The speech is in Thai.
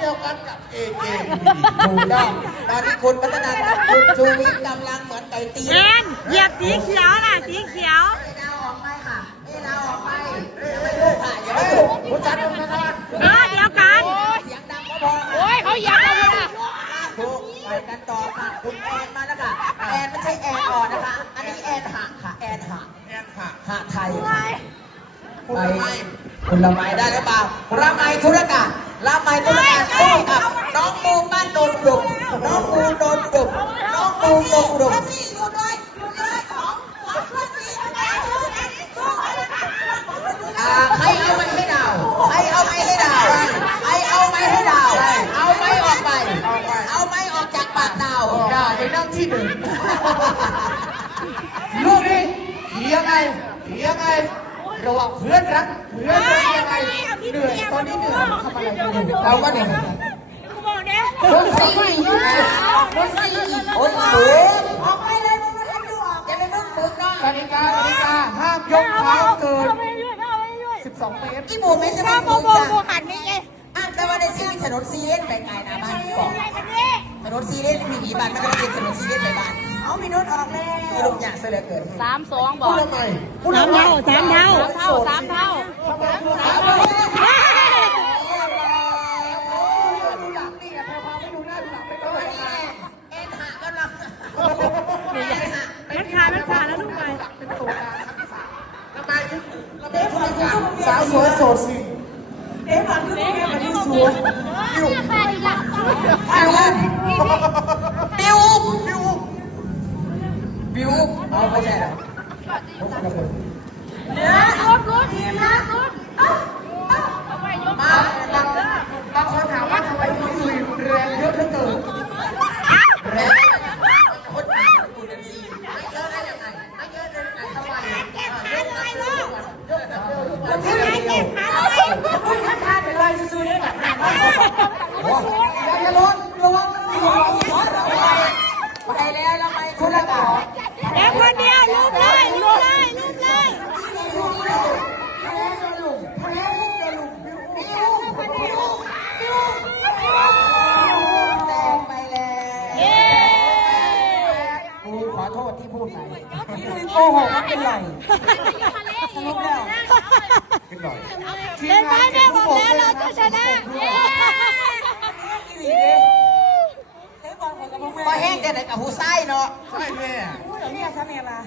เดียวกันกับเอเจถูกต้องตอนนี้คุณพัฒนาคุณชูวิทย์กำลังเหมือนไก่ตีแอนเหยียบสีเขียวน่ะสีเขียวไม่ดาวออกไปค่ะไม่ดาวออกไปอย่าไม่รู้ค่ะอย่าไม่รู้คุณจัดคุณพัฒนา เดียวกัน เสียงดังก็พอ โอ้ยเขาเหยียบเราเลยนะ ถูกไปกันต่อค่ะคุณแอนมาแล้วค่ะแอนไม่ใช่แอนอ่อนนะคะอันนี้แอนหักค่ะแอนหักหะไทยไปคุณละไมได้หรือเปล่าละไมธุรการละไมธุรการคู่กับน้องมูบ้านโดนดุน้องมูโดนดุน้องมูโดนดุใครเอาไม้ให้ดาวใครเอาไม้ให้ดาวใครเอาไม้ให้ดาวเอาไม้ออกไปเอาไม้ออกจากปากดาวดาวไปนั่งที่หนึ่งลูกนี้ยังไงระหว่างเพื่อนรักยังไงเหนื่อยตอนนี้เหนื่อยทำอะไรอยู่เราก็เหนื่อยคนสี่คนสูงออกไปเลยมึงมาทำดูออกอย่าไปมึงปึกเนาะกติกาห้ามยกเท้าเกิน12 เมตรอีหมูไม่ใช่โบหันนี่ไงแต่ว่าในซีรีส์ถนนซีเล่นไปไกลนะบ้านก่อนถนนซีเล่นมีกี่บ้านมันก็เป็นถนนซีเล่นไปบ้านเอามีรถออกเลยมีลูกหยาดเสลือเกิน3-2บอก3 เท่ามันขาแล้วลูกไปสาวสวยโสดสิบิวเอาไม่ใช่หรอมาบางคนถามว่าทำไมคุณสุริแรงเยอะเหลือเกินแรงคนดูดซีไม่เยอะได้ยังไงไม่เยอะได้ยังไงทำไมคนที่เดียวคุณท่านเป็นไรสู้ได้แบบนั้นอย่าล้นระวังไปแล้วเราไปคุณละก่อนแล้วคนเดียวลูบเลยขอโทษที่พูดไปโอ้โหไม่เป็นไรสนุกแล้วเป็นไหมแม่บอกแล้วเราจะชนะพอแห้งจะได้กับผู้ไส้เนาะใช่แม่เนี่ยซะเมียมา